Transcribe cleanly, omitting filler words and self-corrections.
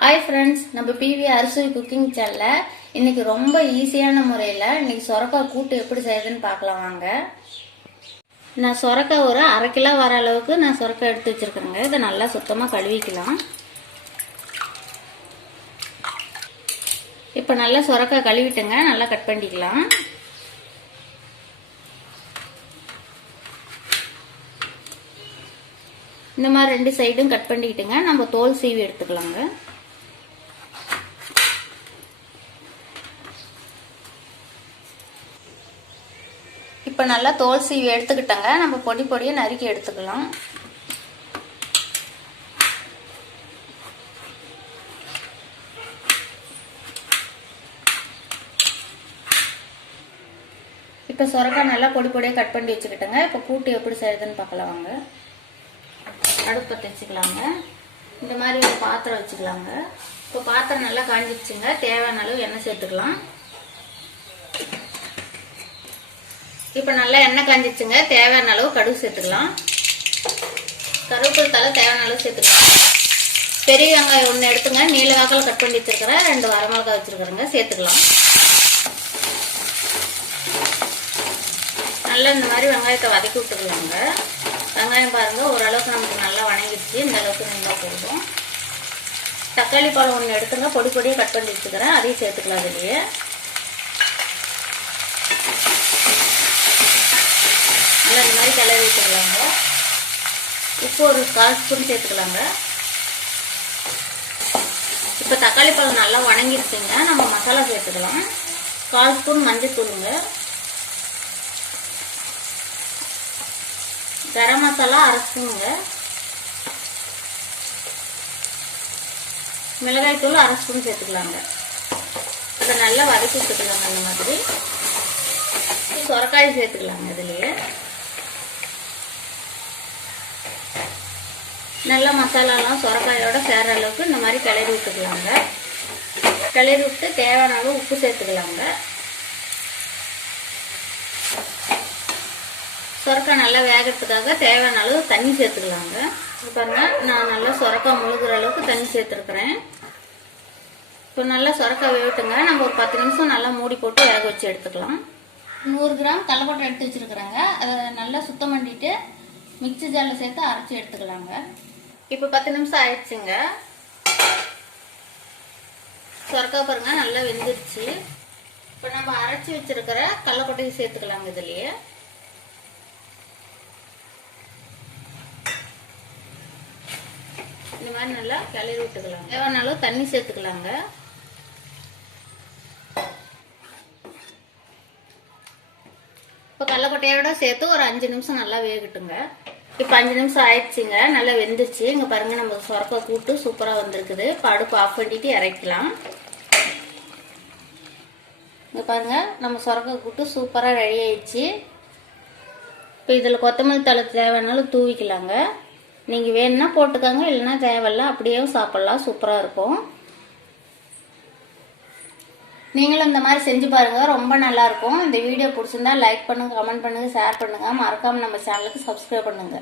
Hi friends, நம்ம PV அரிசுவை cooking சேனலில் இன்னைக்கு ரொம்ப ஈஸியான முறையில் இன்னைக்கு சொரக்காய் கூட்டு எப்படி செய்யுதுன்னு பார்க்கலாம் வாங்க. நான் சொரக்காய் ஒரு 1/2 கிலோ வர அளவுக்கு நான் சொரக்காய் எடுத்து வச்சுருக்கேங்க. இதை நல்லா சுத்தமாக கழுவிக்கலாம். இப்போ நல்லா சொரக்காய் கழுவிட்டுங்க, நல்லா கட் பண்ணிக்கலாம். இந்த மாதிரி 2 சைடும் கட் பண்ணிக்கிட்டுங்க, நம்ம தோல் சீவி எடுத்துக்கலாங்க. இப்போ நல்லா தோல் சீவி எடுத்துக்கிட்டாங்க, நம்ம பொடி பொடியை நறுக்கி எடுத்துக்கலாம். இப்போ சொரக்காய் நல்லா பொடி பொடியாக கட் பண்ணி வச்சுக்கிட்டேங்க. இப்போ கூட்டு எப்படி செய்யுதுன்னு பார்க்கலாம் வாங்க. அடுப்பு பற்ற வச்சுக்கலாங்க. இந்த மாதிரி ஒரு பாத்திரம் வச்சுக்கலாங்க. இப்போ பாத்திரம் நல்லா காஞ்சிடுச்சுங்க. தேவையான அளவு எண்ணெய் சேர்த்துக்கலாம். இப்போ நல்லா எண்ணெய் காஞ்சிச்சுங்க. தேவையான அளவு கடுகு சேர்த்துக்கலாம். கருவேப்பிலை தலை தேவையான அளவு சேர்த்துக்கலாம். பெரிய வெங்காயம் 1 எடுத்துங்க, நீல வாக்கில் கட் பண்ணி வச்சிருக்கிறேன். 2 வரமிளகாய் வச்சிருக்கிறேங்க, சேர்த்துக்கலாம். நல்லா இந்த மாதிரி வெங்காயத்தை வதக்கி விட்டுக்கலாங்க. வெங்காயம் பாருங்க ஓரளவுக்கு நமக்கு நல்லா வணங்கிடுச்சு. இந்த அளவுக்கு நல்லா போதும். தக்காளி பழம் 1 எடுத்துங்க, பொடி பொடியாக கட் பண்ணி வச்சுக்கிறேன், அதையும் சேர்த்துக்கலாம். அதுலேயே நல்லா இந்த மாதிரி கிளறி வச்சுக்கலாங்க. உப்பு ஒரு 1/4 ஸ்பூன் சேர்த்துக்கலாங்க. இப்போ தக்காளி பழம் நல்லா வணங்கிடுச்சுங்க. நம்ம மசாலா சேர்த்துக்கலாம். 1/4 ஸ்பூன் மஞ்சள் தூளுங்க, கரம் மசாலா 1/2 ஸ்பூனுங்க, மிளகாய் தூள் 1/2 ஸ்பூன் சேர்த்துக்கலாங்க. இதை நல்லா வதக்கி விட்டுக்கலாங்க. அந்த மாதிரி சொரக்காய் சேர்த்துக்கலாங்க. இதுலேயே நல்லா மசாலாலாம் சொரக்காயோட சேர அளவுக்கு இந்த மாதிரி கிளறி விட்டுக்கலாங்க. கிளறி விட்டு தேவையான அளவு உப்பு சேர்த்துக்கலாங்க. சொரக்காய் நல்லா வேகிறதுக்காக தேவையான அளவு தண்ணி சேர்த்துக்கலாங்க. பாருங்க, நான் நல்லா சொரக்காய் முழுகிற அளவுக்கு தண்ணி சேர்த்துருக்குறேன். இப்போ நல்லா சொரக்காய் வேகட்டுங்க. நம்ம ஒரு 10 நிமிஷம் நல்லா மூடி போட்டு வேக வச்சு எடுத்துக்கலாம். 100 கிராம் கடலைப்பட்டை எடுத்து வச்சிருக்கிறேங்க. அதை நல்லா சுத்தம் பண்ணிட்டு மிக்ஸி ஜாரில் சேர்த்து அரைச்சி எடுத்துக்கலாங்க. இப்போ 10 நிமிஷம் ஆயிடுச்சுங்க. சொரக்காய் பாருங்க நல்லா வெந்துருச்சு. இப்போ நம்ம அரைச்சி வச்சிருக்கிற கடலைப்பட்டையை சேர்த்துக்கலாங்க. இதுலயே இந்த மாதிரி நல்லா கிளறி விட்டுக்கலாம். தேவையான அளவு தண்ணி சேர்த்துக்கலாங்க. இப்போ கடலைப்பட்டையோட சேர்த்து ஒரு 5 நிமிஷம் நல்லா வேகட்டுங்க. இப்போ 5 நிமிஷம் ஆயிடுச்சுங்க. நல்லா வெந்துருச்சு. இங்கே பாருங்க, நம்ம சொரக்காய் கூட்டு சூப்பராக வந்திருக்குது. இப்போ அடுப்பு ஆஃப் பண்ணிட்டு இறக்கலாம். இங்கே பாருங்க, நம்ம சொரக்காய் கூட்டு சூப்பராக ரெடி ஆயிடுச்சு. இப்போ இதில் கொத்தமல்லி தழை தேவையானாலும் தூவிக்கலாங்க. நீங்கள் வேணும்னா போட்டுக்கோங்க, இல்லைன்னா தேவையில்ல, அப்படியே சாப்பிட்லாம். சூப்பராக இருக்கும். நீங்களும் இந்த மாதிரி செஞ்சு பாருங்க, ரொம்ப நல்லா இருக்கும். இந்த வீடியோ பிடிச்சிருந்தா லைக் பண்ணுங்க, கமெண்ட் பண்ணுங்க, ஷேர் பண்ணுங்க. மறக்காம நம்ம சேனலுக்கு சப்ஸ்கிரைப் பண்ணுங்க.